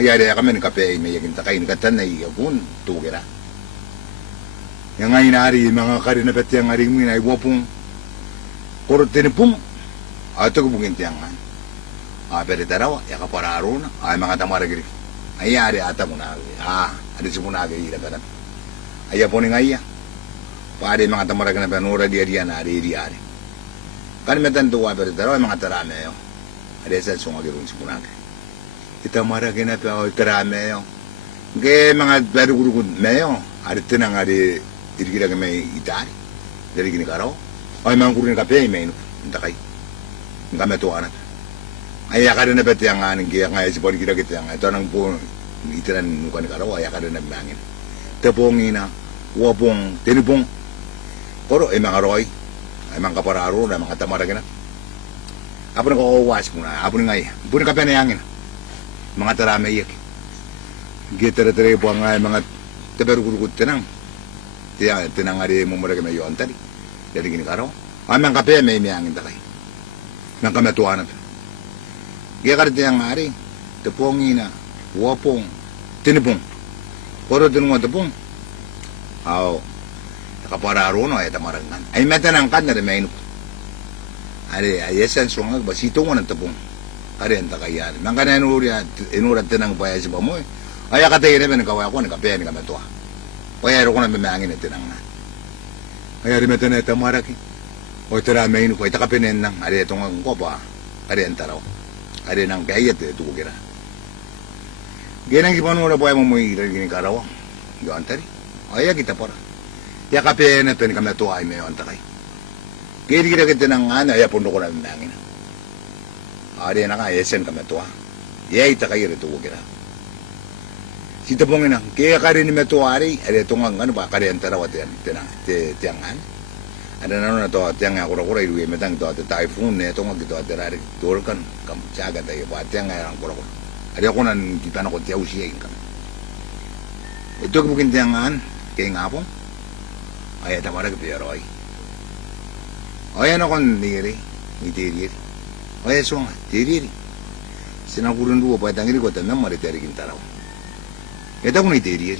yari kami ng kape, may yakin takay, nakatan na iyakun, tugira. Yang ngayon hari, mga karinapet yang hari mo, ay wapong, korotinipong, ato kubungin tiyangan. Pero tarawa, yakapararo na, ay mga tamaragiri. Ay yari ata mo na, ada si muna agay ilaganan. Ay po ni ngaya. Pare mga tamaragana panura diyan ari. Kan metan tuwa pero tarawa mga tarame yo. Ada sa sunga girun si muna agay. Ita maragana pa tarame yo. Ge mga baru guru meyo. Ada tenang ada dirgira ke may itari. Dari gini karo. Ay mga guru ni kape may intakay. Ngame tuwa na. Ay akada na bet yang aning kaya ngay si pori kita yang ito nang po itiran nukan karo ay akada na mangin. Tepong ina, wapong tinipong koro ay mga roy ay mga kapararo na mga tamaragana. Apo na kawawas mo na, apo na ngay, apo na kape na yangin. Mga tarame iyak. Gitara-tara po ang mga taberugurukut tinang. Tinang ari mo maraga may yon tadi. Dari gini karo. Ay mga kape may miyangin takay. Nang kamatuanan. Giyakar tiyang ari, tepong ina, wapong, tinipong. Koro tinungan tepong. Aw, kapararo no ay tamarangan. Ay metanang kan na may inupo. Ari, ayesan suangag basito mo ng tepong. Ari ang takayan. Nang ka na inurat tinang paya si pamoy. Ay akatay na ba nagkaway ako, nagkapaya ni kamatuwa. Payaro ko na mamangin na tinang na. Ay ari metanay tamaraki. O tira may inupo, ay takapinin nang. Ari itong ang kopa. Ari ang taraw. Ari nang kayat ito ko kira. Ganang ipano na po ay mamuhi gini karawa. Doon tari. Ay kita para. Ya kape na ito ni kami ito ay may antakay. Kaya kita ng ano, ay pundo ko na nangin. Ari na nga, yesen kami ito. Ya itakay ito ko kira. Sita pong ina, kaya ka rin ni ito ari, ari ito nga, ano ba, kari ang tarawat yan, tiyangan. Ada na to tiang nga kura-kura iluwi metang to typhoon ne to nga gitu aterari turkan kam caga tayo pa tiang nga ang kura-kura. Ada ko nan kita na ko tiyaw siya kan. Ito ko bukin tiangan kay ngapong. Ay tamara ke pero ay. Ay ano kon diri ni diri. Ay so diri. Sinagurun duwa pa tangiri ko tamang mariteri kintaraw. Ito ko ni diri.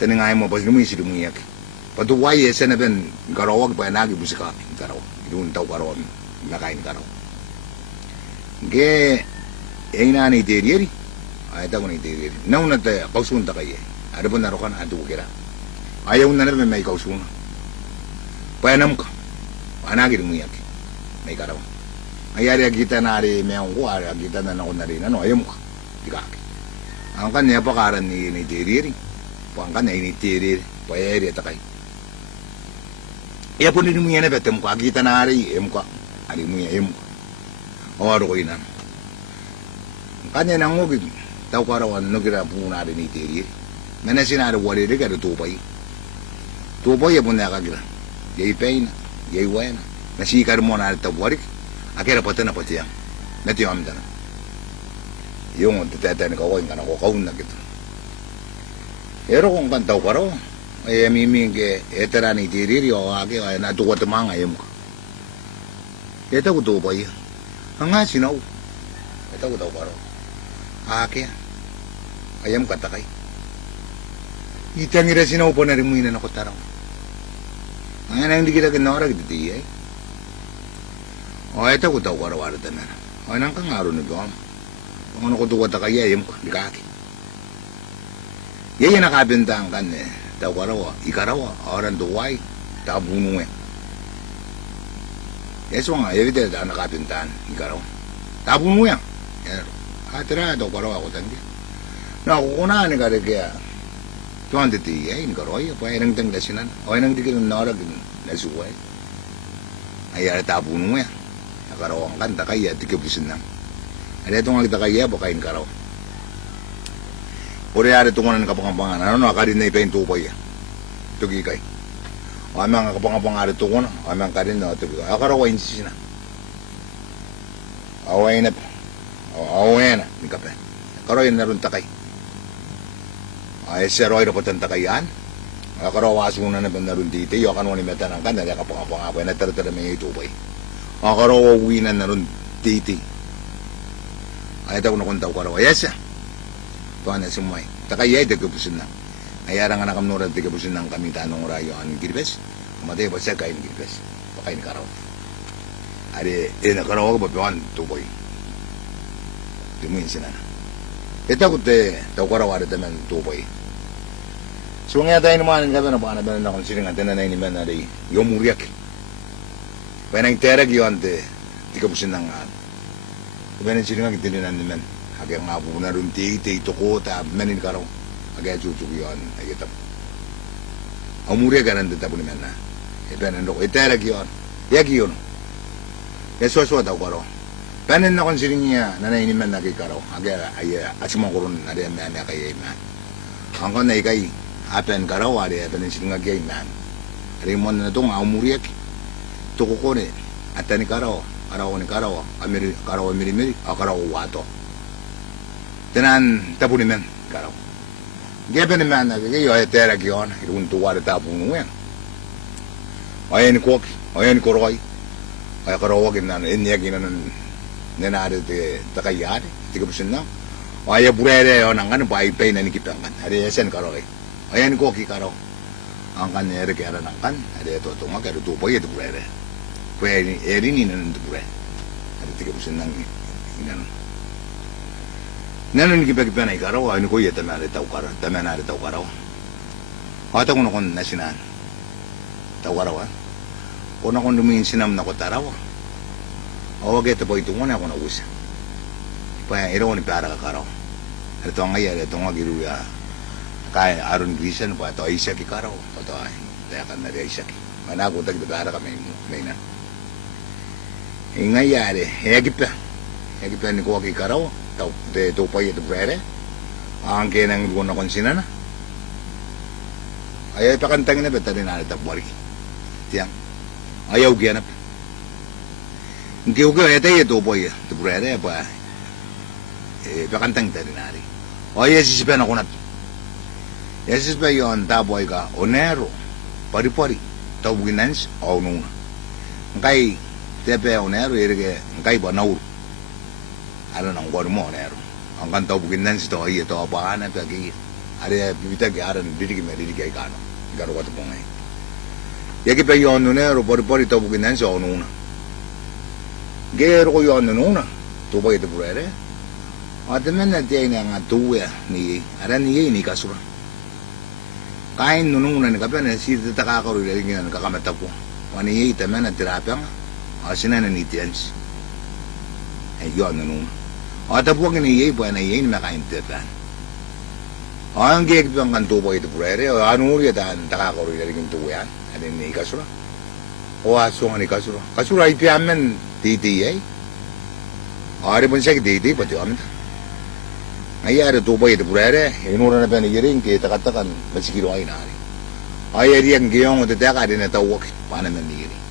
Taningay mo pas lumisi lumiyak. Patuway esa na ben garawag pa nagi busika garaw. Idun taw garawag nakain garaw. Ge ina ni diri. Ay ta ko ni diri. Nauna ta pausun ta kay. Ada pun narokan adu kira. Ayaw na na may kausun. Payanam ka. Anagi lumiyak. May garaw. Ayari kita na ri meong ko ari kita na ko na rin ano ayaw ka. Digaki. Ang kanya pakaran ni diri. Pangkan ni diri. Payari ta kay. Iya pun ini mungkin ada betem kwa kita nari emka ari mungkin emka awaro ko ina kanya nang ngogid tau karawan no kira puna ada ni tiri nana sinara wari de kada tupai ya pun ya kagira yai pain yai wena nasi kar mo na ta wari akira patana patiya nati amdana yung tata ni ko ngana ko kaun na gitu ero kung kan tau karawan ay mimi ke etera ni tiriri o ake ay na tuwa tamanga yum ko. Eta ko to ba ya. Anga sinaw. Eta ko daw paro. Ake. Ayam katakay. Itang ira sinaw po na rin mo ina ko tarang. Anga nang di kita kinora kita ay. O eta ko daw paro ara tanan. O nang kang aro na doon. Kung ano ko tuwa takay ayam ko di kake. Yaya nakabintang kan eh. Tau karawa, ikarawa, orang tuway, tabuno eh. Yeso nga, evite da nakapintan, ikarawa. Tabuno yan. Atira, tau karawa ko tandi. Na, kukunan ni kare kaya, tuwan titi, ay, ikarawa, pa ay nang tanglasinan, o ay nang dikil narag, nasuway. Ay, ara tabuno yan. Nakarawa ang kanta kaya, tikipusin na. Ay, ito nga kita kaya, baka ikarawa. Uri ada tungunan kapangapangan. Ano na karin na ipain tupay ya. Tugi kay. O amang kapangapangan ada tungunan. O amang karin na tugi kay. Akarawain si sina. Awain na. Awain na. Di kape. Akarawain na rin takay. Ay siya roy na patan takayan. Akarawas muna na na rin dito. Yung kanunin meta ng kanda. Kapangapangan pa. Natara-tara may itupay. Akarawawinan na rin dito. Ay ito ko na kuntaw karawa. Yes ya. tuan na sumay. Takayay dagabusin na. Ayara nga nakamnura dagabusin ng kami tanong rayo ang giribes. Kumatay ba siya kain giribes. Pakain karaw. Ari, nakaraw ako ba piwan tuboy. Timuin sila na. Ito ko tau karaw ari taman tuboy. So nga tayo naman nga na baka na kung sila nga tinanay ni man na rin yung muriak. Kaya nang terag yun dagabusin ng kaya nang sila nga tinanan ni man. Agak nga po na rin ito ko ta manin karaw. Agak chuchuk yun ay itap. Ang muriak ka nandun tapo ni man na. Kaya nandun ko terag yun. Yagi yun. Kaya suwa tau karaw. Panen na kung sila niya nanay ni man na kay karaw. Agak ay asimang kurun na rin na kay man. Ang kon na ikay apen karaw ari apen sila nga kay man. Rimon na itong aumuriak. Tuko ko ni atan ni karaw. Karaw ni karaw. Karaw miri-miri. Karaw wato. Tenan tapo ni man karaw. Gaya ni man na kayo ay terag yun. Irun tuwa na tapo nung yan. Ayan ni kok. Ayan ni koroy. Ay karaw wagin na inyagin na nenari te takayari. Tigapusin na. Ay burere yun ang ano pa ipay na nikipang kan. Ari yasen karaw eh. Ayan ni koki karaw. Ang kan ere kaya ng kan. Ari ito tunga kaya tupoy ito burere. Kaya eri ni nanong tupure. Ari tigapusin ng inan. Nanon kipa-kipa na ikaraw, ano ko iya taman tau karaw. Ata ko na kung nasinan. Tau karaw ha. Kung na kung lumingin sinam na ko taraw. Awag ito po itong na ako na usa. Kaya iraw ni para ka karaw. Ito ang ngayari, ito ang magiruya. Kaya aron gisan pa, ito ay isaki karaw. Ito ay, tayakan na rin isaki. Manako tagdagara ka may na. Ngayari, hegip pa ni kuha kay karaw. Tau tupay ito pwede. Ang kinang guna kong sinana. Ayaw pakantangin na beta rin natapwari. Tiyang. Ayaw giyanap. Hindi ko kaya tayo tupay ito pwede pa. Pakantangin tayo rin nari. O yasisipin ako nat. Yasisipin yun tapoy ka. Onero. Pari-pari. Tawginans. O nuna. Ngkay. Tepe onero. Irige. Ngkay ba nauro. Ano nang kuwan mo, nero. Ang kantaw bugin nan sito, ay ito, apaan na kagi. Ari, bibitag, aran, didig ay kano. Garo ka ito po ngayon. Yagi pa yun, nero, pari-pari ito bugin nan sito, nuna. Gero ko yun, nuna. Tupay ito po ere. At naman na tiyan nga tuwa ni, aran niya, ni kasura. Kain nununa ni kape, na si tatakakaro, rin nga nakakamata po. Wani ita man, na tirapya nga. Asin na nanitiyans. Ay yun, nununa. O tapuang iniyay po na iyan makaintertan. O ang gigit ang kantupo ito po ere. O ano ulit ang takakaro rin yung tuwayan. Ano ni kasura. O aso nga ni kasura. Kasura ay piyaman titiyay. O ari po siya titiyay pati kami. Ngayon tupo ito po ere. Inura na pa ni Giring kita katakan masikiro ay nari. Ay ari ang giyong o tataka rin na tawak. Paano na ni Giring.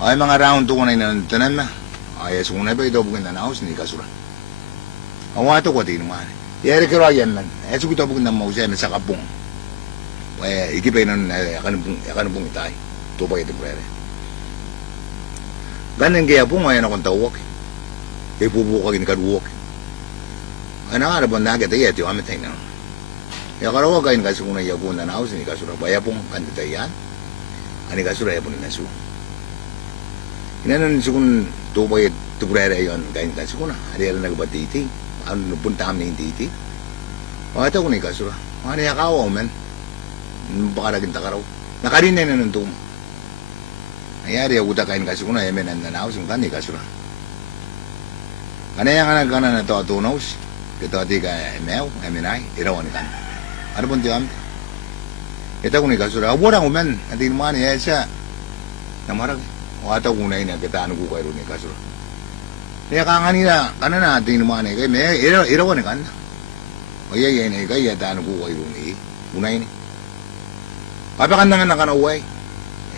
Ay mga round 2 na inantanan na. Ay, sunay ba ito bukin na naos ni kasura. Awato ko din naman. Yari kiro ayan man. Ay, sugot bukin na mausay sa kapong. Ay, ikipay na akan pong itay. Tupay ito prere. Ganang kaya po ngayon akong tawak. Kaya pupukagin kaduwak. Ay, nakarabon na kita iya, tiyo amitay na. Kaya karawag kayo kasunay ako na naos ni kasura. Baya pong kanditayan. Ani kasura ya po ni nasu. Inanon sukun tupay tuprere yon kain kasuna. Ari na nagbatiti. Ano punta kami ng titi. O ito ko ni kasura. Ano ya kawo man. Baka naging takaraw. Nakarinay na nung tumo. Ayari ako kain kasuna. Yamen ang nanaos yung kani kasura. Ano yung kanagana na to atunaws. Kito ati ka emew. Emenay. Irawan ni kan. Ano punti kami. Ito ko ni kasura. Aburan ko man. Ati naman niya siya. Namarag. O ataw kunay na kita ano ko kayo ni kasura. Kaya ka nga nila, kana na ating naman eh, kaya may irawan ni kan. O yan eh, kaya ano ko kayo ni, unay ni. Papakandangan na kanaway.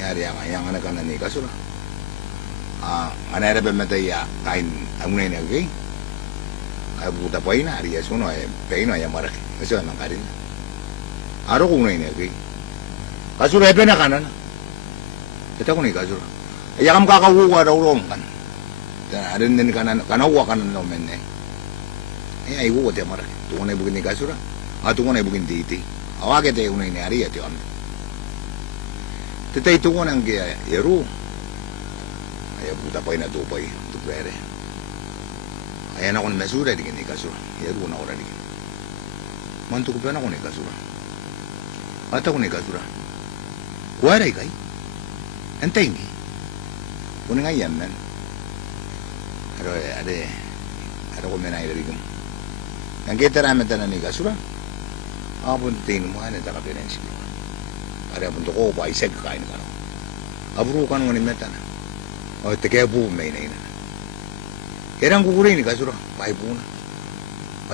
Yari yang anak kanan ni kasura. Anara ba matay kain ang unay na kay. Ay buta pa ina, ariya suno ay paino ay maraki. Kasi man karin. Aro ko unay na kay. Kasura pa na kanan. Kita ko ni kasura. Ay kam kakawuwa daw ron kan. Arin din kanawa kanan no men eh. Ay iwo te mara. Tunay bugin ni kasura. Tunay bugin diti. Awage te unay ni ari ati on. Tetay tunay ang yeru. Ay buta pa ina tupay. Tupere. Ayan ako na mesura di ni kasura. Yeru na ora di. Mantu ko pa na ko ni kasura. Ata ko ni kasura. Kuwaray kay. Antay ngi. Kunin nga yan man. Ada ko menay dari kum. Ang kita ramen tanan ni kasura. Apun tin mo ana ta kapenensi. Ada pun to ko pa iseg kain ka. Abru kan ngoni metana. O te ke bu me nei na. Kerang kukuri ni kasura. Pai puna.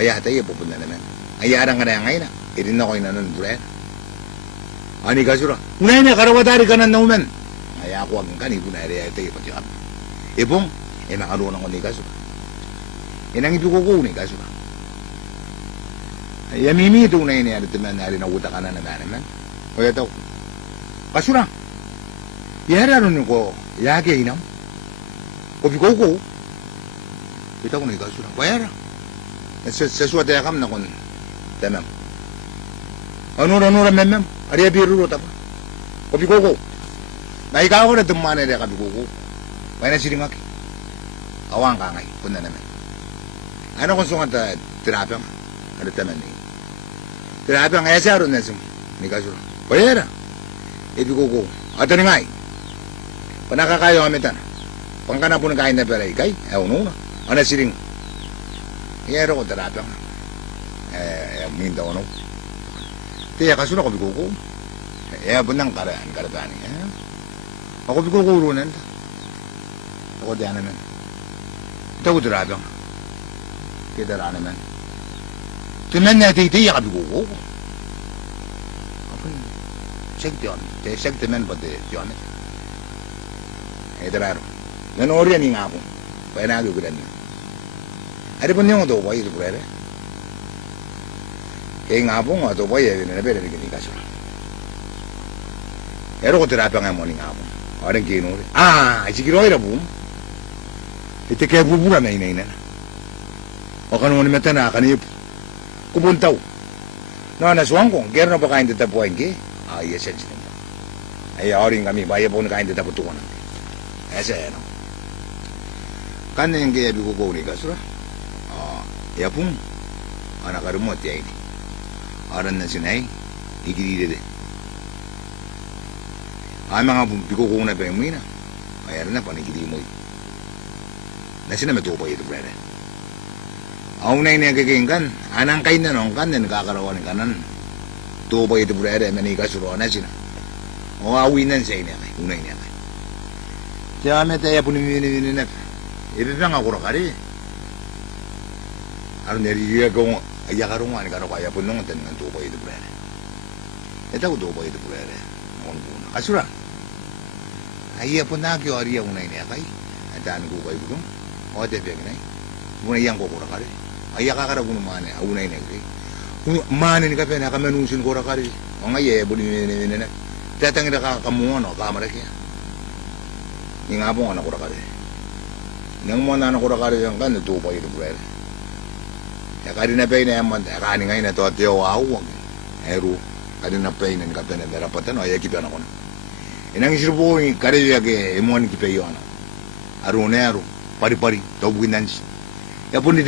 Aya tayo po punta naman. Aya arang ka na ngayon na. Irin na ko inanon buret. Ani kasura. Unay na karawatari ka na nauman. Aya ako ang kani punay rin tayo pati kami. Ipong. Makaroon ako ni kasura. Inang ipikuko ni kasura. Yamimi ito na yun yan. Ito man narin nauta ka na naman. O yato. Kasura. Yara rin ko. Yage inam. Kopikuko. Ito ko ni kasura. Bayara. Sa suwata yakam na kun. Tamam. Anura memem. Ariya biru ta pa. Kopikuko. Naikaw ko na tumana rin kapikuko. Kaya na siringaki. Awang ka ngay, punta naman. Ano kung sungat tirapang? Ano taman ni? Tirapang kaya siya ron na sum. Ni kasura. Payera. Ibi ko. Ato ni ngay. Panakakayo kami tan. Pangkana po nakain na pera ikay. Uno na. Ano siring. Iyero ko tirapang. Minta ko no. Tiya kasura ko bikuko. Punang karapaan niya. Ako bikuko runan. Ako diyan naman. Ito ko dirabang. Kidara naman. Tunan na titiya ka biguko. Ako yun. Seg tiyon. Seg timan pa tiyon. Dararo. Nanori yan nga ako. Kaya nagugulan na. Ari po niyo ito pa ito pwede. Kaya nga po nga ito pa ito na pwede rin ka siya. Pero ko dirabang nga mo ni nga po. Arang kinuri. Siguro ito po. Iti kaya bubura na inay na. O kanuman naman na kanip. Kupuntaw. No, naswang ko. Gero na pa kain tatapuan ki. Yes, yan siya. Ay, orin kami. Baya po na kain tataputuan. Esa yan. Kanda yung kaya bikuko ni kasura. Yapong. Anakarumot yan. Aran na sinay. Ikidide de. Ay, mga bikuko na pa yung mina. Ay, aran na panikidi mo. Nasi na matupa ito, brother. Ang unay niya kikingkan, anang kain na nung kan, nakakarawan ng kanan. Tupa ito, brother, manika suruan na sila. O awinan sa inyo kay, unay niya kay. Kaya may tayo po niminap. Ibibang ako rakari. Ano nariya kong ayakarungan, karo kaya po nung tanong tupa ito, brother. Ito ko tupa ito, brother. Ang puna. Kasura. Ay, po na kyo ariya unay niya kay. Daan ko kayo kung o te pek nay muna yang ko kora kare aya ka kara kuno mane unay ne kay mane ni ka pe na ka manusin kora kare o nga ye buli ne ne tatang ida ka kamuan o kamera kaya ni nga po nga kora kare nang mo na kora kare yang kan to pa ito brother ya kari na pe na man ka ni ngay na to atyo awag eru kari na pe na ka pe na darapatan o ya ki pe na kono inang isirbo kare ya ke emon ki pe yo ano Arunero, pari-pari, tawagin nansi. Ya pun di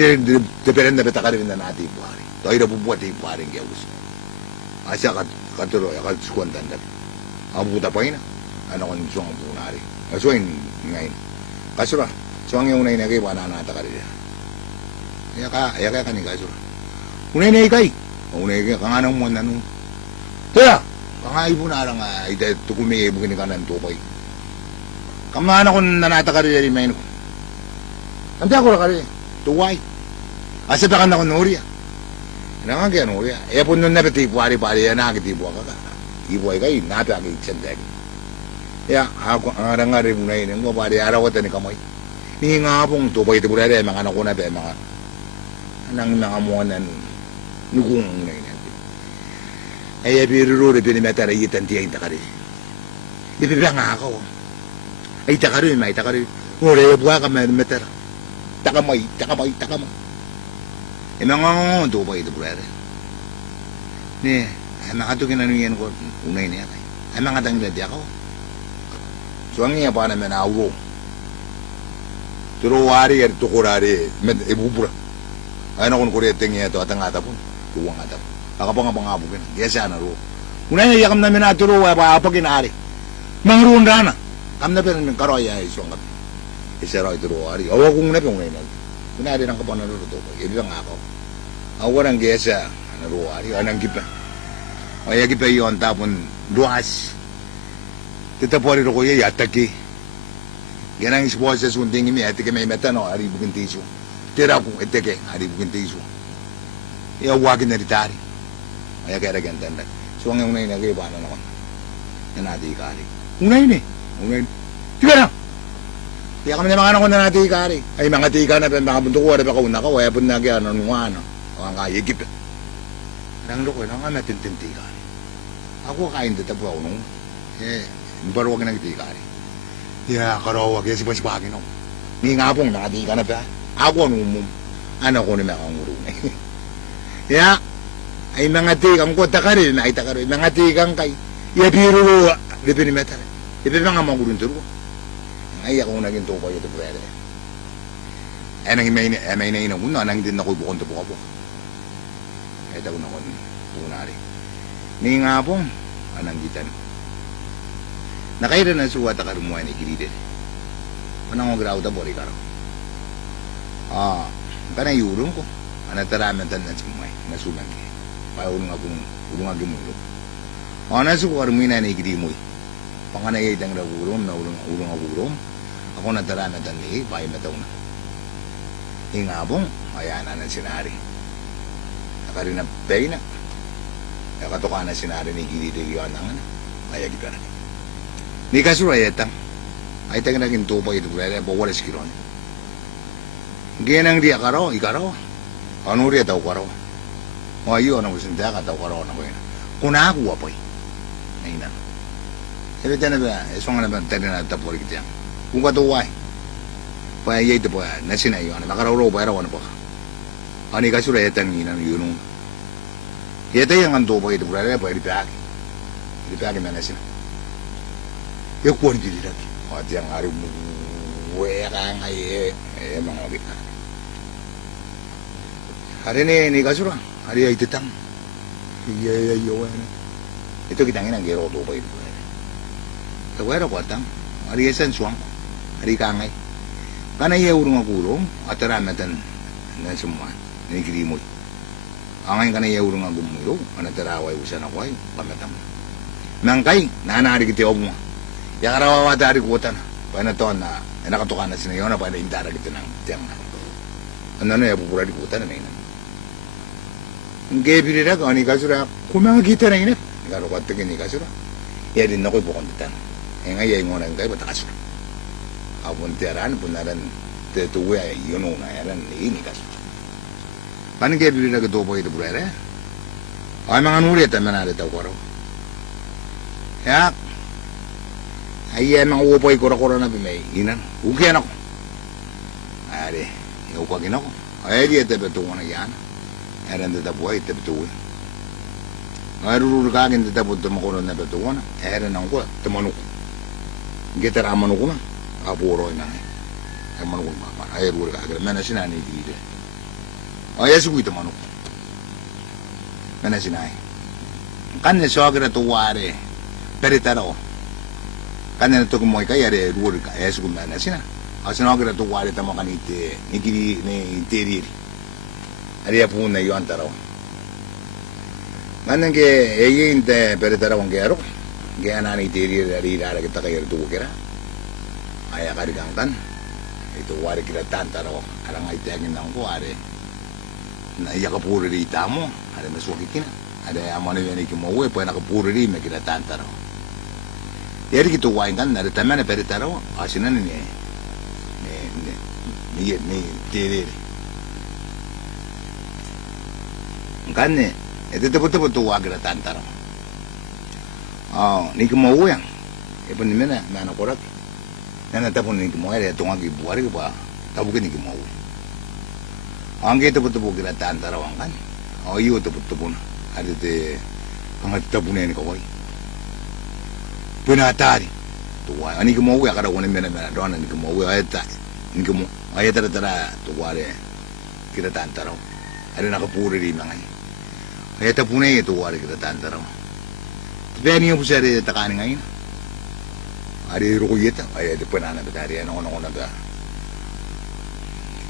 deperan na betakarin na natin buhari. Tayo na bubuhat yung buhari ng kiyawus. Asya katuro, ya katsikuan tanda. Abuta pa yun. Ano kung suwang ang punari. Kasuwa yun ngayon. Kasura, suwang yung unay na kayo, wala na natakarin. Ya kaya kanin kasura. Unay na ikay. Unay na ikay, kanganang mo na nung. Kaya, kangay po na lang, tukumiyay mo kinikanan tukay. Kamana ko nanataka rin main ko. Anda ko rakari. Tuway. Asa pa ka na ko nuriya. Nangan kaya nuriya. E po nun nabe tipwari pari yan nakitipo ka ka. Ibuay kayo. Nabi aki iksandag. Ya, ako ang arangari mo na yun. Ngo pari arawatan ni kamoy. Ni nga pong tupay ito pura rin. Mga anak ko na be. Mga anang nangamuanan. Nukung na yun. Ay biruro rin pinimetara itan tiya yung takari. Ipipya nga ako. Ay takari, may takari. Ore buha ka may metara. Takamay. Emang to pa ito brother. Ni, ay mga to kinanungan ko unay niya kay. Ay mga tanggal di ako. So ang iya pa naman awo. Turo wari at tukurari med ibubura. Ay na kun kuryente niya to atang atapon. Tuwang atapon. Akapang pangabugin. Kaya siya na ro. Unay na yakam namin aturo pa paginaari. Mangruon rana. Kam na pero ng karoya ay suang kapi. Isa raw ituro wari. Awa kong na pong ngayon. Kunari ng kapang naruto ko. Ibang ako. Awarang gesa, naruari, anang gipa. Ay gipa yon tapon luas. Titapori ro ko yataki. Ganang isposa sunding mi atike may metano ari bukin tisu. Tira ko eteke ari bukin tisu. Ya wagin na ritari. Ay kaya gantan. So ang unay na kay bana naman. Nanati kali. Unay ni. Unay. Tira. Kaya kami naman ako na nati kari. Ay mga tika na mga bundok ko ba ko na ko ay pun na kaya ano ang kaya gip. Nang loko nang amatin tintika. Ako kain dito po ako nung baru wag nang tikari. Ya karawa kaya si bagin no. Ni nga pong nakatika na pa. Ako nung ano ko ni mga nguro. Ya ay mga tikang ko takari na itakari mga tikang kay ya biro dipini metal. Ibe mga mangurun turo. Ay ako naging tukoy ito brother. Ay nang may na inang nang din ako bukon to buka. Ito ko na ko tunari. Ni nga pong anang gitan. Nakaira na suwa ta karumuan ni Giride. Manang graw ta bori karo. Kana yurong ko. Anataraman tan na sumay nasunan ki. Paulong akong gimulo. Ana su ko armuina ni Girimoy. Panganay itang ragurom na ulong agurom. Ako nataraman tan ni pay mataw na. Ingabong ayan na sinari. Kari na pay na. Katoka na sinari ni Giride yun ang kaya kita na. Ni kasurayetang. Ay tayo naging tupa ito. Kaya bawal eskiron. Ganang di akaro, ikaro. Ano rin ataw karo. O ayo, ano gusto niya kataw karo na ko yun. Kung nakakuha po eh. Ngayon na. Sabi tayo na ba, esong na ba tayo na tapuri kita. Kung katuwa eh. Paya ito po, nasinayo. Nakaraw-raw pa, araw ano po. Ani kasurayetang yun. Kaya tayo ang tupa ito. Kaya po, ilipaki. Ilipaki na nasina. Yung kuwan dili lagi. O tiyang ari mo. Weka ngay mga wika. Hari ni kasura. Hari ay titang. Iyayayawan. Ito kitangin ang gero to pa ito. Tawera ko atang. Hari esan suwang. Hari kangay. Kanay urong agulong. At aramatan na sumuan. Nikilimot. Angay kanay urong agumulo. Anataraway usan ako ay. Pamatang. Nangkay. Nanari kiti mo. Ya karawawa dari kuota na. Paano to na nakatukan na sinayo na paano intara kita ng tiyang na. Ano na ya pupura di kuota na may na. Ang gaya na ka, ni kasura, kumangagita na inip. Nagaro ka tingin ni kasura. Ya din ako'y bukonditan. Ngayon yung unang kayo, bata kasura. Kapon tiyaran, punaran, tetuwe ay yun na yaran, ni kasura. Paano gaya na ka dopo ito pura ay mga nulit ang manalit ako raw. Ya, ay mga upoy kura-kura na bimay. Inan, ukian ako. Ay, iukagin ako. Ay, di ito betungan na yan. Ay, nandita buhay, ito betungan. Ay, rururukagin dito po tumakunan na betungan. Ay, rin ako, tumanok. Gitaraman ko na. Kapuro na. Ay, manok ko. Ay, rurukagin. May na sinanay dito. Ay, asikoy tumanok. May na sinay. Kanya sogra tuwari. Peritara ko. Kanya na to kumoy kaya re ruur ka es gum na sina asino agra to wale tamo kanite nikiri ne interior ari apu na yo antaro manan ke eye inte peretara wong gero ge ana ni interior ari ara kita kaya to kira aya kari kangtan itu wale kita tantaro arang ay tagin nang ko are na iya ka puro ri tamo are masuki kina ada amane ni ki mo we pa na ka puro ri me kita tantaro Yari gitu wain kan ada teman ada peritaro asinan ni tiri kan ni itu betul wagra tantaro ni kemau yang pun ni mana korak nana tapun ni kemau ada tunga ki buari ke ba tabu ke ni kemau Ang kita-puto kira tantarawan kan. O iyo taputo na. Ada te hangat tapunen kawai. Penatari. Tuwa ani ko mo kada woni mena doan ani ko mo ayata. Ni ko mo ayata tara tuware kira tantaraw. Ada nakapuri di mangai. Ayata punay tuware kira tantaraw. Tapi yung pusari takanin ngayon. Ari rukuyeta ay di panana betari ano na ba.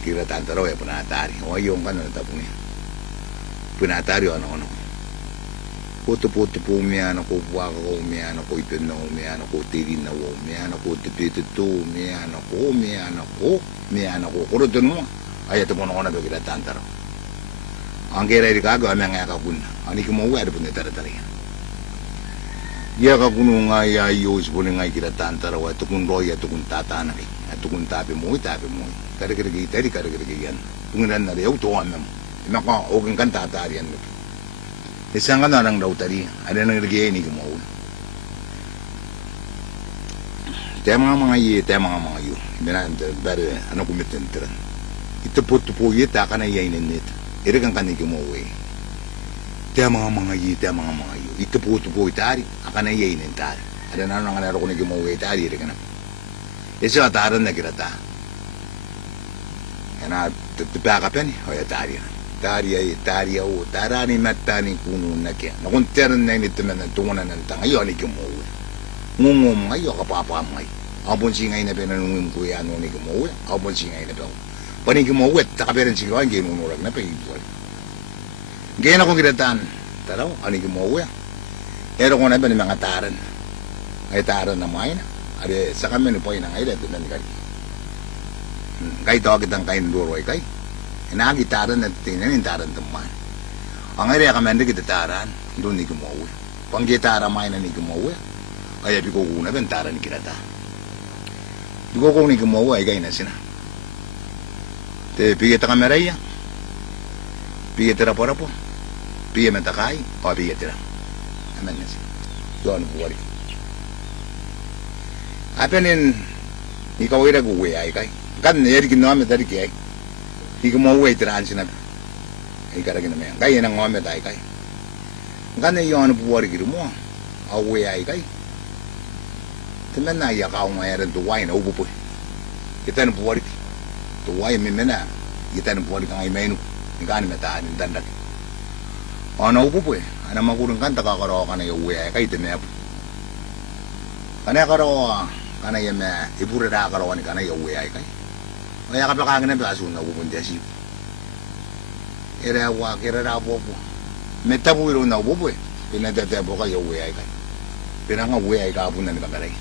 Kira tantaraw ay panatari. O yung kan tapong ni. Panatari ano. Puto pumiano ko buwaka ko umiano ko ipin na umiano ko tirin na umiano ko tipito to umiano ko kurutun mo. Ay ito mo na kira tantaraw. Ang kira di kago amang akakun. Ani ko mo ada pun tara-tara. Ya ka kuno nga ya yos bo nga kira tantara wa tukun roya tukun tatana ki tukun tape mo kada kita yan tunginan na rew to amam ina ka ogen kan tatari yan isang kan nang daw tari ada nang lagi ni mo tema mga yu bina bar ano kumiten tira ito po yeta kana yainin net ire kan ni mo mga yu ito po itari akan ay yainin tari ada na nang naro ko ni gimuwi tari ire kana ito ataran na kirata yana tupaka pen hoya tari o tarani matani kuno na kya na kunteran na ni tuman na tungunan ng tanga yo ni gimuwi ngungum ngayo kapapa may abon singay na penanungim ko yan ni gimuwi abon singay na daw pani gimuwi takaperan sigaw ang ginunurag na payipol gaya na kong kirataan taraw ani gimuwi pero kung naman mga taran ay taran na mga ina ari sa kami ni po ina nga ila doon na kay tawag kitang kain duro ay kay inagi taran na tingnan yung taran teman ang area kami hindi kita taran doon ni gumawa pang gitara may na ni gumawa ay abi ko kuna ben taran ni kirata di ko kung ni gumawa ay kay na sina te pigita kamera iya pigita rapo pigita matakay o pigita aman na siya doon buwari apenin ikaw ira guwe ay kay kan yeri kinome dari kay ikaw mo uwe tiran sinabi ay karagin naman kay yan ang ngome tay kay kan yung buwari kiro mo awe ay kay tinan na yakaw ngayon tuway na ubo po kita na buwari tuway mimena kita na buwari kang ay menu ikani metaan yung dandag ano ubo po ana makurang kan takakaraw ka na yung uwe ay kay tinepo kana karaw kana yung ibura na karaw ni kana yung uwe ay kay kaya kapakagin na baso na upunta siya irawa kirara po metabuiro na ubo po pinadadabo ka yung uwe ay kay pinanga uwe ay kapon na ni kakaray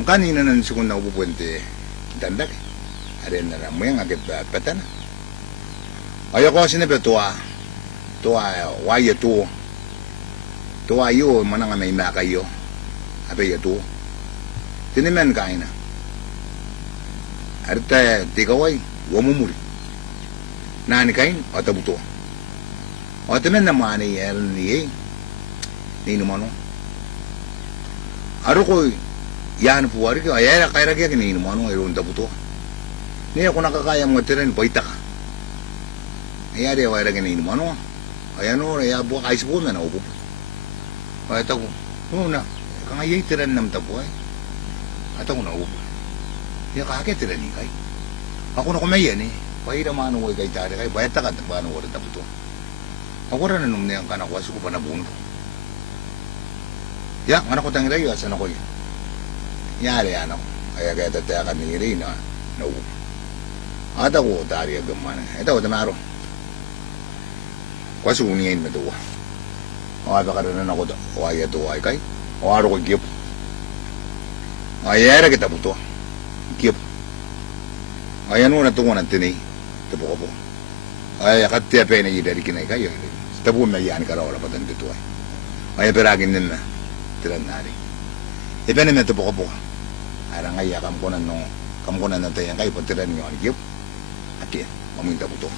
ang kanina na nasikon na ubo po dandag arin na mo yung agad patana ayoko sinabi tuwa waya tuwa yo manang may makayo abe yo tiniman kaina arta tikawai wamumuri nani kain atabuto atamen na mani el ni numano aruko yan puwari ka ayara kaira kaya ni numano ay ron tabuto ni ako nakakaya mo tiren paita ka ayari awara kini numano ayano ya buka kais po na upo ay tago una kang ayay tiran nam tapo ay ataw na upo ya kakek tiran ni kay ako na kumayan pahira mano way kay tari kay bayat ka paano wala taputo ako rin nanum na yung kanakwas ko pa nabuno ya anak ko tangiray asan ako yari ano kaya kaya tataya ka ni Rina na upo at ako tari agaman ito ako tamaro kasi unihin mo doon. O ay baka rin ako doon. O ay ito ay kay. O araw ko gip. Ay era kita po to. Gip. Ay ano na tungo ng tinay. Tapo ko po. Ay akatiya pa na yidari kinay kayo. Tapo may yan ka raw rapatan dito ay. Ay peragin din na. Tiran na rin. Ipa naman tapo ko po. Ay rangaya kamkunan nung kamkunan ng tayang kayo. Patiran nyo ang gip. At yan. Maminta po to.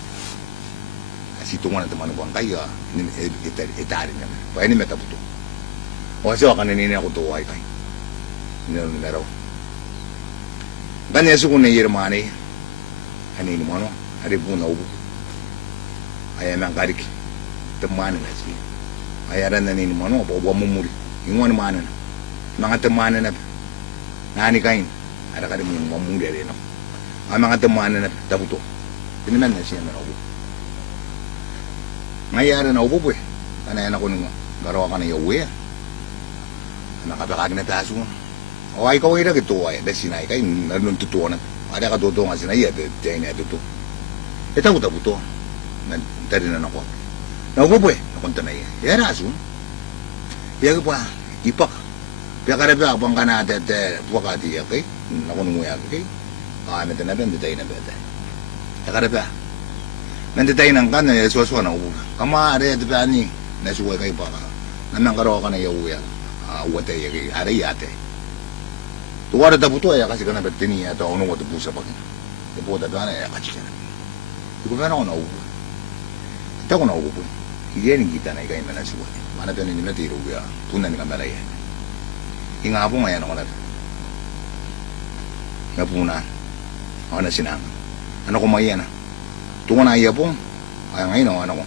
Situngan na teman ko ang kaya itari naman pa ini meta buto o kasi akan nini ako tuway kay nero ganyan su kun yirmani ani mo no ari po na ubo. Ay amang karik, tamanan na siya. Ay aran na nini mano, pabuwa mumuri. Yung ano manan, mga tamanan na, nani kain, ara ka rin mo mamuri rin ako. Ay mga tamanan na, tabuto. Tinaman na siya na ubo. Ngayon na ubo po eh. Kanayan ako nung garawa ka na yawi. Nakapakag na taso. O ay kawai na kito ay. Dahil sinay kayo, nalun tutuwa na. Ada ka totoo nga sinay, dahil niya totoo. E tabu to. Tari na ako. Naubo po eh. Nakunta na iya. Yara aso. Iya ka pa, ipak. Pia ka rin pa, pang ka na puwakati ya kay. Nakunong mo ya kay. Kami na ben, detay na ben. Pia ka rin pa. Nanditay ng kan, suwa-suwa na ubo. Kama are at pa ni, nasuwa kayo pa ka. Namang karawa ka na yawi ya. Uwate ya kay, are yate. Tuwara tabu to ya kasi ka na betini ya, ito ako nung wato pusa pa ka. Ipo tabi ka na ya, kachika na. Iko pa na ako na ubo. Ito ako na ubo po. Iya rin kita na ikayin na nasuwa. Mana tayo nini matiro ya, punan ka malaya. Hinga po ngayon ako na. Napuna. Ako na sinang. Ano ko maya na? Tunga na iya pong, ay ngayon ako ano ko.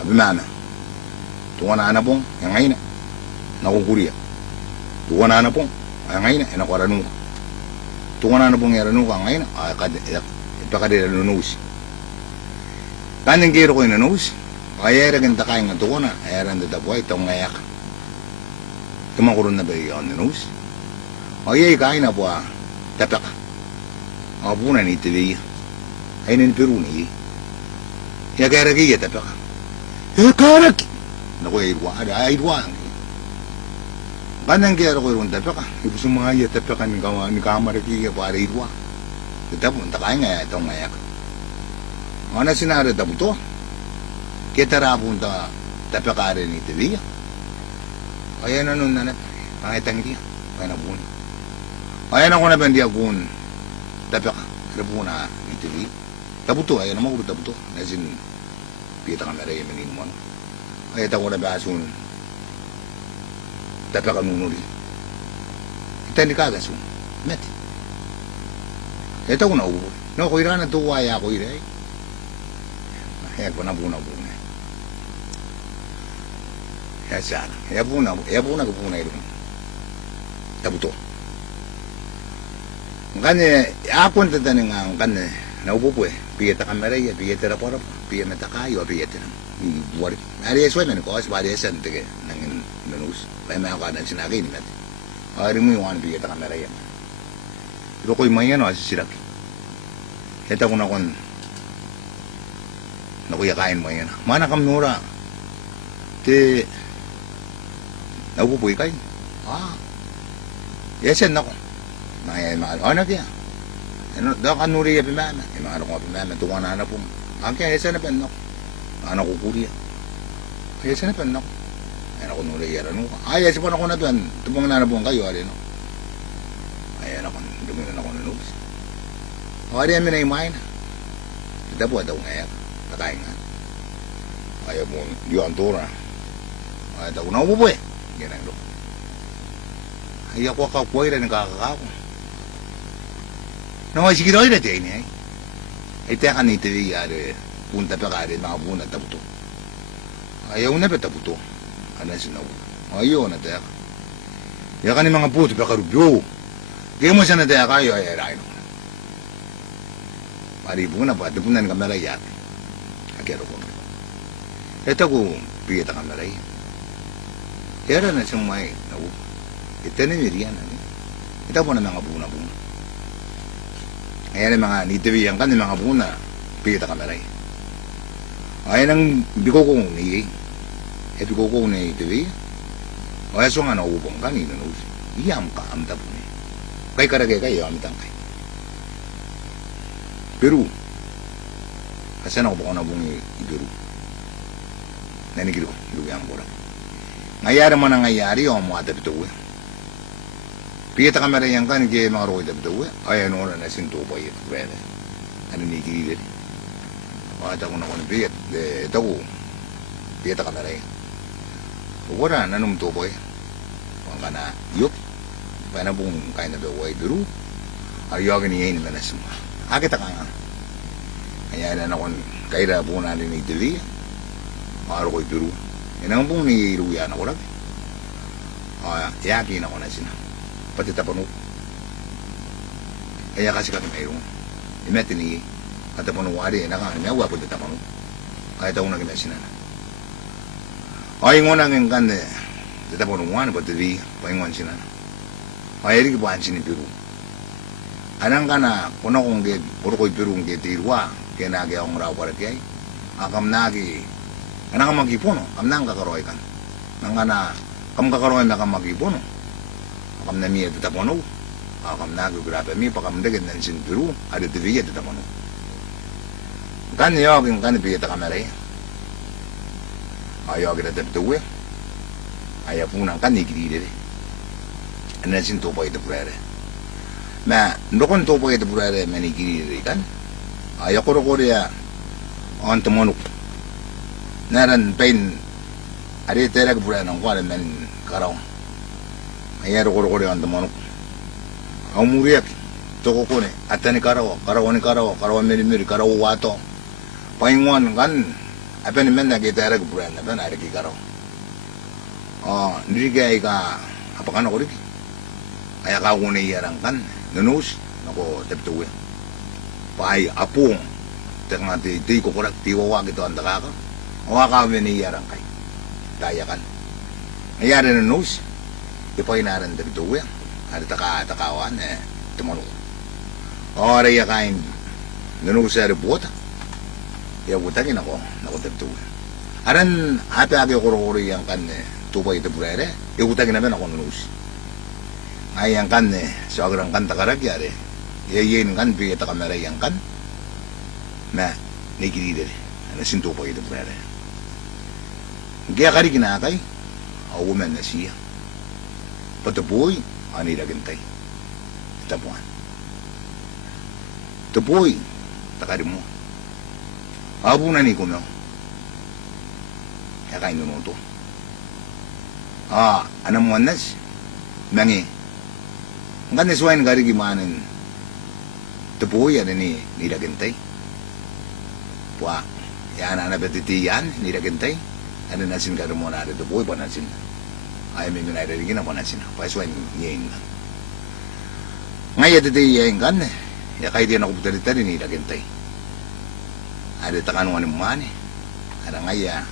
Sabi mama. Tunga na ana pong, ay ngayon na. Nakukuriya. Tunga na ana pong, ay ngayon na, ay nakuaranu ka. Tunga na ana pong yaranu ka, ngayon na, ay ipakadira nunus. Kaning kiro ko yung nunus, ay eragan takayin nga tunga na, ay eran datapuay, itong ngayak. Tumakuron na ba yung nunus? Ay kain na po tapak. Ako po na nitibiya. Ay nani Peruni. Ya karagi ya tapaka. Ya karagi. Naku irwa ada irwa. Kanang kaya ko irwa tapaka. Ibu semua ya tapaka ni kamar ki ya para irwa. Kita pun tak kaya nga itong mayak. Ana sinara tabuto. Kita rapun ta tapaka rin ni tibiya. Kaya nanon na pangitang dia. Kaya na bun. Kaya na ko na bendia kun tapaka. Rabuna ni tibiya. Tabuto ay naman ulo tabuto. Nasin pita kamera yung manin mo. Ay tako na basun. Tapa ka nunuri. Ita ni kagasun. Met. Ay tako na ulo. No, ko ira na tuwa ya ko ira. Ay ko na buna. Ya sana. Ya buna ko buna ito. Tabuto. Kanya, apon tatanin nga kanya. Naupo po eh. Piyata kamera ya, piyata rapora po. Piyata matakayo, piyata nang buwari. Ari eswa na ko, as bari esan tige nang nanus. Kaya may ako na sinagay ni natin. Ari mo yung piyata kamera ya. Pero ko yung mga yan, asisirap. Kita ko na kon nakuyakain mo yan. Mana kam nura. Te naupo po ikay. Yasan na ko. Ano kaya? Ano, daw kanuri ya pimana. Yung mga ano pimana, tunga na po. Ang kaya, yasa na pan ako. Ano ko kuriya. Yasa na pan ako. Ano ko nuri ya ranu. Ay, yasa pa na ko na doon. Tupang na po kayo, ari no. Ay, ano ko, duminan ako na nubis. Ari, amin na yung main. Kita po, daw ngayon. Takain nga. Ayaw po, di ang tura. Ay, daw na upo eh. Ganang do. Ay, ako kakuhay na nakakakako. No, sige daw na tayo niya. Ay, tayo ka nito yari. Punta pa ka rin, mga puna tabuto. Ayaw na pa tabuto. Ano sinaw? Ayaw na tayo ka. Kaya ka ni mga puto pa karubyo. Kaya mo siya na tayo kayo, ay rin. Maripo na pa, tapunan ka malayat. Akero ko. Ito ko, piyata ka malay. Kaya na siyang may, ito na miriyan. Ito po na mga puna-puna. Ayan ang mga nitibiyan ka ng mga puna, pita ka maray. Ayan ang biko ko ni e biko ko ni tibiyan. Ayan so nga naupang ka ni nanus. Iyam ka amta po ni. Kay karagay kayo amitang kay. Peru. Asan ako ba ko na bungi i Peru? Nanigil ko, lugyan ko lang. Ngayari man ang ngayari yung mga tapito ko. Piyata kamera yang kan ke mga roy dabdo ay ano na sinto pa ito pwede ano ni gilid ata ko na ko piyat de ito ko piyata kamera yan wala nanum to boy ang kana yup pa na bung kain na daw ay duru ayogin ni yun na nasuma akita ka nga Ayan na akong kaira po natin ni Devi. Maro ko'y Peru. Inang pong niruyan ako lang. Yakin ako na sina. Pati tapano. Kaya kasi kami mayroon. Imeti ni katapano wari. Nakakamiyawa po tapano. Kaya taong naging sina na. Ay mo nang yung kan tapano wani pati Devi. Paingon sina na. Ay rin kipuan sini Peru. Anang ka na, kuno kong puro ko'y Peru ng tirwa. Kaya nagi akong raw para kaya. Akam nagi. Anang ka magipuno. Kam nang kakaroy kan. Nang ka na, kam kakaroy na kam magipuno. Akam na miya tatapono. Akam nagi grabe mi pakam dagad na sin Peru. Ada tiviya tatapono. Kan niyo aking kan ipiyata kameray. Ayaw kita tapituwe. Ayaw po nang kan ikiriri. Ano sin tupo ito purere. Na, ndokon tupo ito purere manikiriri kan. Ayaw ko ya on tumonok. Naran pain ari tera pura nang kwale men karaw. Ayaw ko on tumonok. Ang muriyak toko ko ne atani karaw meri karaw wato. Paingon kan apa ni men na tera pura na ban ari ki karaw. Nirigay ka apa kan ko rik. Ayaw ka ko ne yarang kan nunus nako teptuwe. Pai apung tengah di ko korak di wawa gitu antara ka wawa kami ni yarang kay dayakan ayari na nus ipoy naran dari tuwe ada takawan tumalo ora ya kain nunus ari buota ya butagin ako tuwe aran ate koro yang kan tupa ito purere ya butagin na ben ako nunus ay yang kan so agrang kan takaragyari yayin kan piyata kamera yang kan na nikidire ana sinto po ito pare gaya kari kinakay a woman na siya pataboy ani lagantay tapuan taboy takari mo abu na ni kuno kaya nuno to anam wanas mangi ngane swain gari gimanin tepuy yan ni nilagantay. Puwa, yan na betitiyan, nilagantay. Ano nasin ka mo na tepuy pa nasin. Ay may minarigin na pa nasin. Paiswan yain ka. Ngayon titiyain kan, ya kaya diyan ako putalita rin nilagantay. Ada takan wani mani. Ada ngaya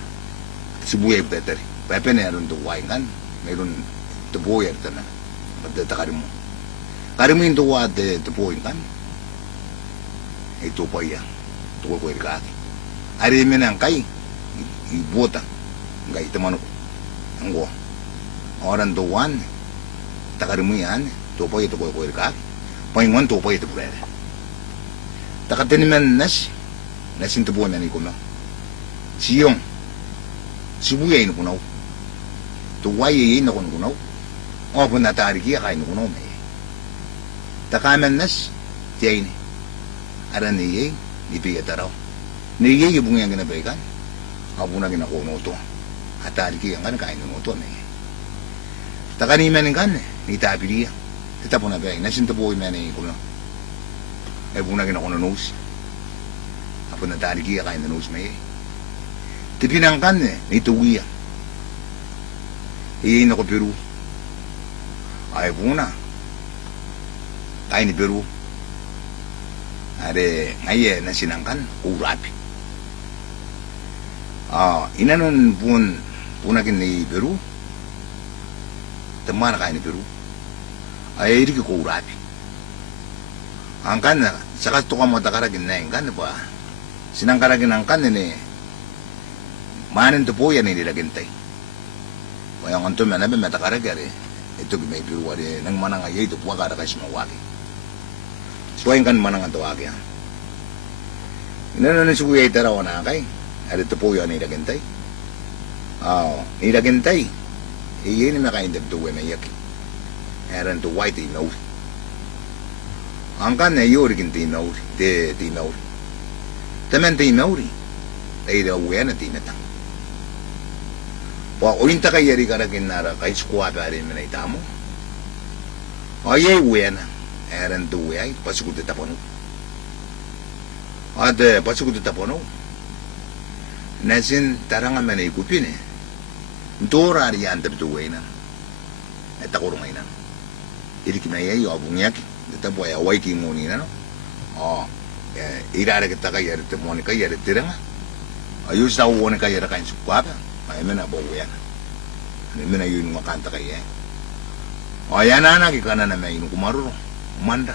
sibuyay better. Pepe na yaron tuwain kan. Mayroon tepuy yan na. Pagtatakarin mo. Karimin tuwa at tepuy kan. Ito pa iya tuwa ko irkaki ari menang kai ibota ngai temano anggo orang tuan takarimu yan to pa ito ko irkaki paingon to pa ito pure takatin men nasin to po na ni kuno siyong sibuya ino kuno tuwa yi ino kuno o po na tariki kay ino kuno me takamen tiya ini ara niye ipigat araw niye yung bunga yang ginabaikan abu na ginakuno to atali ki yang kan kain no to me takani men kan ni tapiriya titapo na bay nasin to boy men ni kuno ay bunga ginakuno nus apo na tali ki kain no nus me tipinang kan ni tuwiya iyin ako Peru ay bunga kain ni Peru are ngaye na sinangkan urapi inanon punakin ni Peru teman kain ni Peru ay iri ko urapi angkan saka to kamo takaragin na kan ba sinangkaragin ang kan ni manen to po yan nilagintay kaya ang anto man nabe matakaragari ito may Peru ari nang manang ay ito po kada kasi mawagi suwain kan manang ang tawag yan. Inanon suya itaraw na kay. At ito po yun nilagintay. Nilagintay. Iyan na makain dagtuwa na yak. Eran to white inaw. Ang kan na yuri kinti inaw. Di inaw. Taman ti inaw ri. Ay daw uya na tinatang. Pa ulinta kay yari karagin nara kay squat pa rin na itamo. Ay uya na. Eran tuwe ay pasukot tapon. Ade pasuku tapono. Nasin taranga mena ikupine. Ndora ari ante bituwena. Eta kurunga ina. Ili kimaya yo abungyaki. Deta boya waiki ngoni na no. Oh. Irare kita kaya rete moni kaya rete renga. Ayu sa wone kaya ra kain sukwaba. Ay mena boya. Ani mena yun makanta kaya. O yana na kikana na may inu kumaruro. Umanda.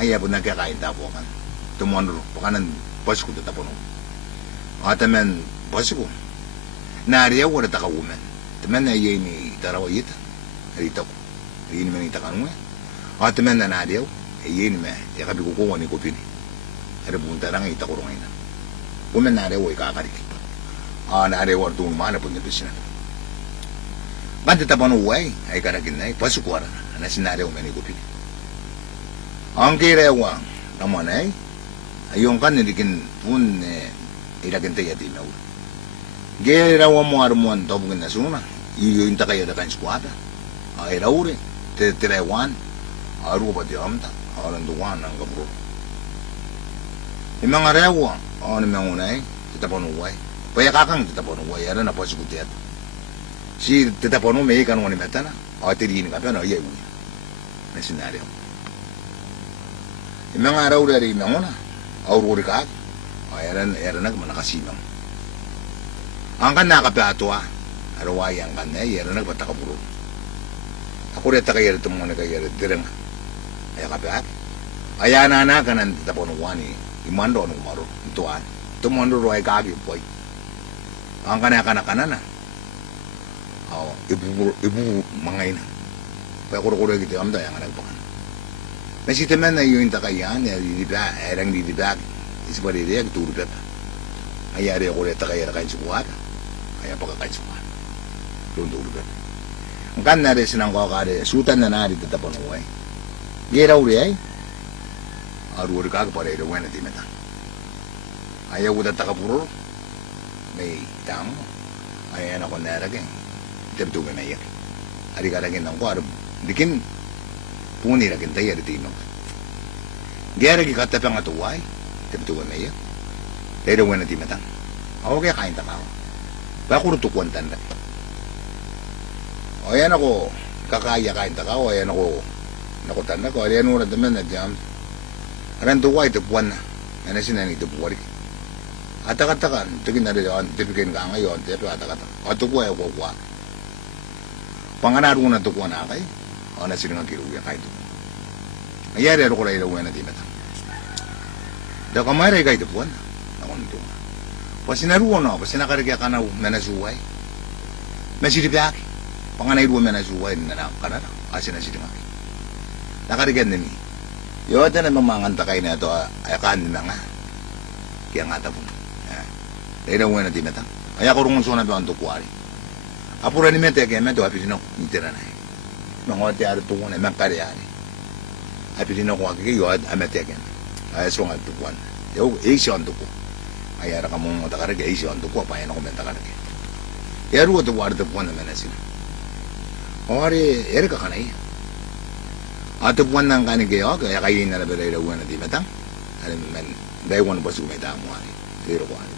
Ay abu na kaya kain tapo kan. Tumonro. Pakanan pasuku tapono. Atamen pasuku. Nariya wala takawumen. Tamen na yini tarawa yita. Rito ko. Yini man itakanwe. Atamen na nariya. Yini me. Yakabi kukuha ni kupini. Ada bunta lang itakurong ina. Kumen nariya wo ikakarik. Nariya wala tuong mana pun yung pisina. Bante tapano uway. Ay karakin na. Pasuku wala. Nasin nariya wo mani kupini. Ang kirewa. Naman ay. Ayong kan nilikin pun ilakin tayo di na. Gera wa mo armuan tobugin na suna. Iyo yung takaya da kan squad. Ay raure. Te Taiwan. Aru ba di amta. Aran duwan ang kabro. Imang arewa. Ano mang unay. Titapono way. Payakakang titapono way. Ara na pasukutiat. Si titapono may kanwa ni metana. Ay tiriin ka pa na ay uwi. Na senaryo. Imang araw dari imang una. Aururi ka. Eran nagmanakasimang. Ang kan nakapiato araway ang kan eran nagpatakaburo. Ako rin takayari ito mga nagayari dirang. Ay kapiat. Ayana na kanan taponuwan imando anong maro. Ituan. Tumando ay kagi po. Ang kanakanan na. Ibu mga ina. Pagkuro-kuro kita amda yung nagpakan. Nasitaman na yung takayan erang didibag. Isbari dia keturu data. Ayah dia kuliah tak kaya kain sukuat. Ayah pakai kain sukuat. Turu data. Kan nade senang kau kade sultan na nade tetap penuh. Gera uri ay. Aru uri kag pada itu wena timeta. Ayah udah tak kapur. May tamu. Ayah nak kau nara keng. Tertu kena ayah. Hari kada keng nang kau aru bikin puni rakin tayo di tino. Gera ki kata pangatuway. Tebetuan na iya. Pero wala di matang. Ako kaya kain takaw. Bako rutukuan tanda. O yan ako, kakaya kain takaw. O yan ako, nakutanda ko. Ayan mo na naman na dyan. Aran tuwa, itupuan na. Yan na sinan itupuan. Atak-atakan. Tugin na rin yun. Tipikin ka ngayon. Tipi atak-atakan. O tukuwa, ako kuwa. Panganaro na tukuwa na kay. O na silang kiruya kain tukuwa. Ayari ako rin na di matang. Da kamera kay tupuan. Ako nito. Pasinaruan ako, pasinakarigya ka na menasuway. Masiribyak. Panganay ruwa menasuway na nakakana na. Asin na silimaki. Nakarigyan din ni. Yoda na mamanganta kayo na ito, ayakan din na nga. Kaya nga tapon. Dahil na uwan na tinatang. Ay ako rungon suna pa ang tukwari. Apura ni mente kaya mente, apilin ako, nitira na eh. Mga wate ari tukon na, mga karyari. Apilin ako kakiyo, amete kaya. Ayas ko nga tukuan. Yo, isyon tuku. Ayara ka mong takarag, isyon tuku. Payan ako men takarag. Kaya ruwa tukuan tukuan naman na sila. O hari, ere ka kanay. At tukuan ng kanig kayo, kaya kayo na nabiray rawan na di matang. Alam mo, men, dahil wala pa sumita mo hari. Pero ko hari.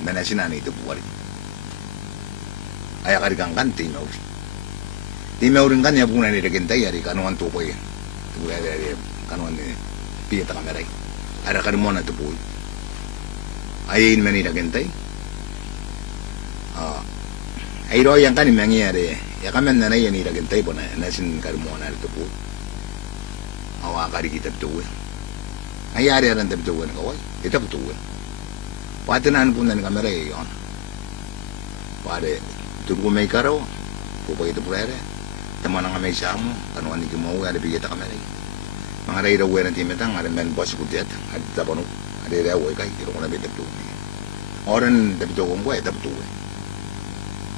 Men na sinanay tukuan. Ay karigang kan, timaw. Timaw rin kanya po na nilagintay, hari kanuan tukoy. Tukoy, kanuan nilagintay. Piyata kameray. Ara ka mo na ito po. Ayayin man nilagantay. Ay royan ka ni mangyari. Yakaman na na yan nilagantay po na nasin ka mo na ito po. Awa ka rin kita ito. Ayari aran ito po na kaway. Ito po ito. Pati na po na ni kameray yun. Pare, ito po may karaw. Pupag ito po rin. Tama na nga may samo. Kanuan ni Kimaw. Ada bigyan kameray. Mga rairaw na timetang, ada men bos kutiat, ada tapano, ada rairaw kay, kiro ko na bitap tu. Oran tapito kong kuya, tapito kuya.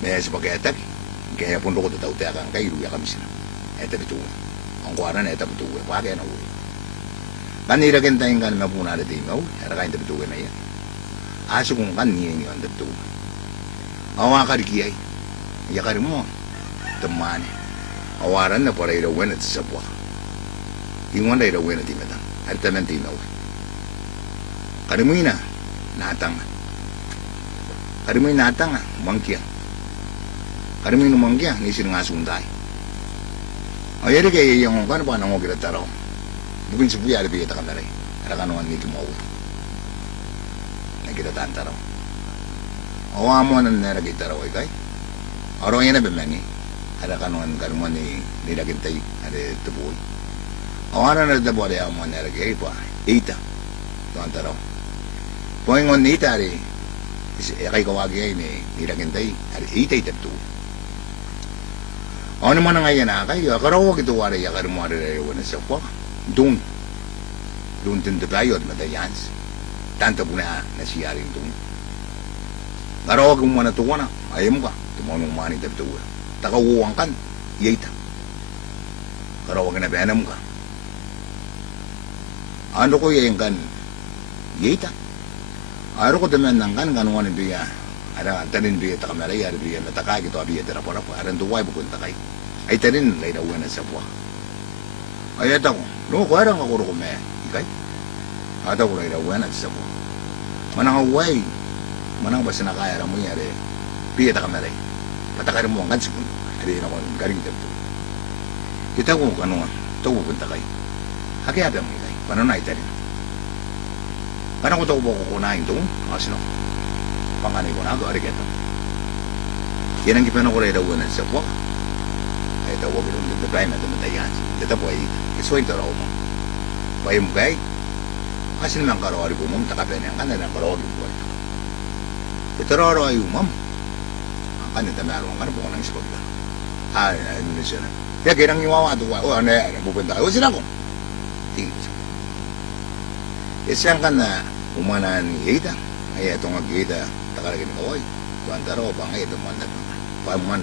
May sa pagkayatag, kaya pundo ko tataw tayo kang kayo, ya kami sila. Tapito kuya. Ang kuwaran ay tapito kuya, kaya na kuya. Paniragan tayong kan mapuna na timaw, ara kain tapito kuya na yan. Aso kong kan niyan yun tapito kuya. Awa ka rikiyay, yakari mo, teman. Awaran na para rairaw na sa sapwa. Ingon na iraw na timetang. At taman tinaw. Karimuina, natang. Karimuin natang, mangkiang. Karimuin mangkiang, nisir nga sunday. O yari kaya yung kung ano pa nang ogira taraw. Bukin sa buya, alipigita ka na rin. Ara kanuan ni Kimawi. Nagkitataan taraw. O amo na niragay taraw ay kay. Oro yan na bimangi. Ara kanuan ni nilagintay. Ara tabuhay. O ano na tabuhay amo na niragay pa. Ita. Tuan taraw. Poingon ni ita ari. Kay kawagi ay nilagintay. Ara ita itabuhay. Ano man nga yan kay karawag ito wari yakarumari na sa kwa. Doon din tayo at matayans. Tanto po na siya rin doon. Karawag mo na tuwa na. Ayaw mo ka. Tumanong mani tabi-tuwa. Takawuwang kan. Iyayta. Karawag na bayanam ka. Ano ko yayin kan? Iyayta. Aro ko daman ng kan. Kanuan biya. Ada tanin biya takamari. Ada biya matakay. Ito biya terapo-rapo. Aran tuway bukun takay. Ay tanin lay daw na sa buwa. Ay ata ko. No, kuwarang ako ro me. Ikay. Ata ko lay daw na sa buwa. Manang away. Manang basta nakaya mo yare. Piya ta kamera. Patakar mo ang gansi ko. Ari na ko galing dito. Kita ko ano to ko punta kay. Haki ada mo ikay. Paano na itarin. Paano ko to ko kunain to? Kasi no. Panganay ko na ako ari keto. Yan ang gipano ko lay daw na sa buwa. Ito wag ito dito tayo na tumatayan. Ito po ay isuwin to raw mo. Payong bay. Kasi naman karawari ko mong takapen ang kanan ang karawari ko. Ito raw ay umam. Ang kanan tamarong ang po ng isipag na. Ano na siya na. Kaya kirang iwawa ito. O ano yan. Pupunta. O sila ko. Tingin siya. Isang ka na umanan ni Ita. Ay itong ag-Ita. Takalagin ko ay. Tuwan taro pa ngayon. Tumandag. Paman.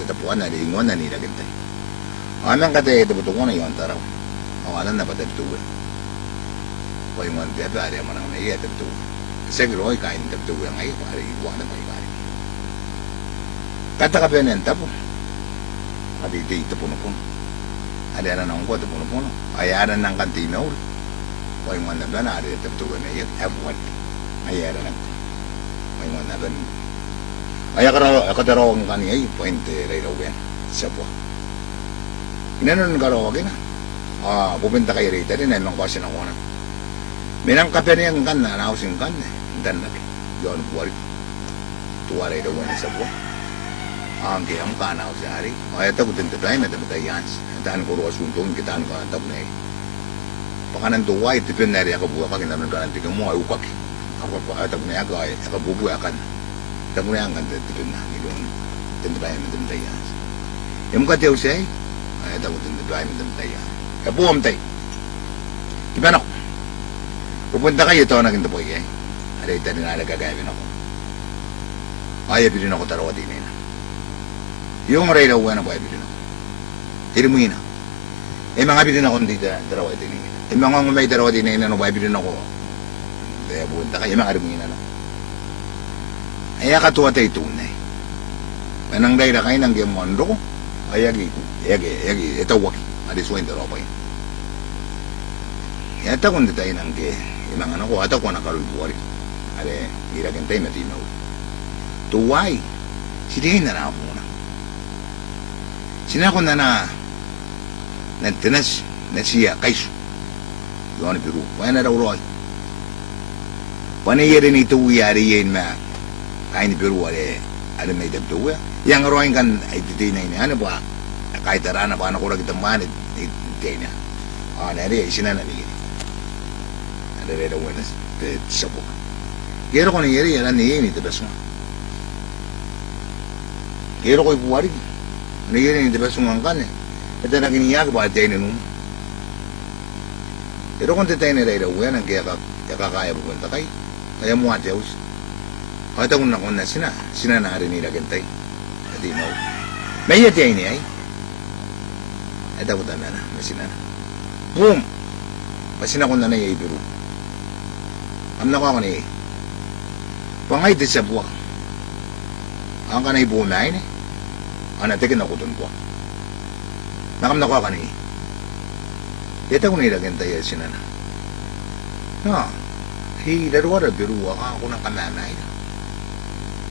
Tatapuan na ringon na nilagintay. Anang katay ito buto ko na yung taraw. O alam na patay ito. O yung mga bebe, ari mo nang naiya ito. Kasi gano'y kain ito yung ngayon. Ari iwa na may kari. Katakapian yan tapo. At ito puno-puno. Ari na nang ko ito puno-puno. Ayaran ng kantinaw. O yung mga naban, ari ito yung ngayon. F1. Ayaran ng. O yung mga naban. Ay akataraw ang kaniya yung puente ray raw yan sa buwa. Inanon karawagin na. Pupunta kayo rita rin ay mga kasi ng kunan. Minang kape na yung kan na nausing kan eh. Dan lagi. Yun buwa rin. Tuwa ray raw yan sa buwa. Ang kiyang kanaw sa hari. Ay ito ko tintatay na tamatay yan. Taan ko ro asuntong kitaan ko ang tap na eh. Pakanan tuwa itipin na rin ako buwa ka kinanon ka ng tigang mo ay upak. Ako pa atap na ako ay akabubuyakan. Tamu yang kan itu na gidon tentay na tentay ya. Yung katiyaw siya ay tamu tentay na tentay ya. Kapuam tay. Gimana ko? Pupunta kayo ito na kinto po eh. Ada ito na nagagawin ako. Ay bilin ako tarawa din na. Yung ray daw na po ay bilin ako. Tirimuin na. Mga bilin ako dito tarawa din na. Mga may tarawa din na no ay bilin ako. Kaya pupunta kayo mga rimuin na. Ay katuwa tayo tunay. Manang dahil na kayo ng gemondo ko. Ay ito waki. Adiswain taro pa yun. Yata kung di tayo ng imang ano ko. Ata ko nakarubuwari. Ay hiragin tayo matinaw. Tuway. Silihin na ako muna. Sinako na nagtinas na siya kayso. Yun ang biru. Kaya na raw roy. Panayirin ito uyari yun kain biru ada may dabdo yang roing kan ay titinay ni ano ba kahit arana pa ako rag tamban titinay nari isina na ni ada reda wenas sabo gero ko ni yeri ala ni ni tabaso gero ko ibuwari ni yeri ni tabaso ang kan ito na kiniyag ba tayo nung gero kung titay ni reda wenan kaya kakaya pupunta kaya mo atyaws. Ito kung nakon na sina na rin nila gantay. Hindi mo. May yati ay ni ay. Ito ko tanda na, masina na. Boom! Masina ko na na yung ibiro. Ang nako ni pangay din sa buwak. Ang kanay buo na yun eh. Ang natikin ako dun buwak. Nakam nako ka ni. Ito ko nila gantay sina na. No. Hey, laro ka na, biro ka ako ng kananay.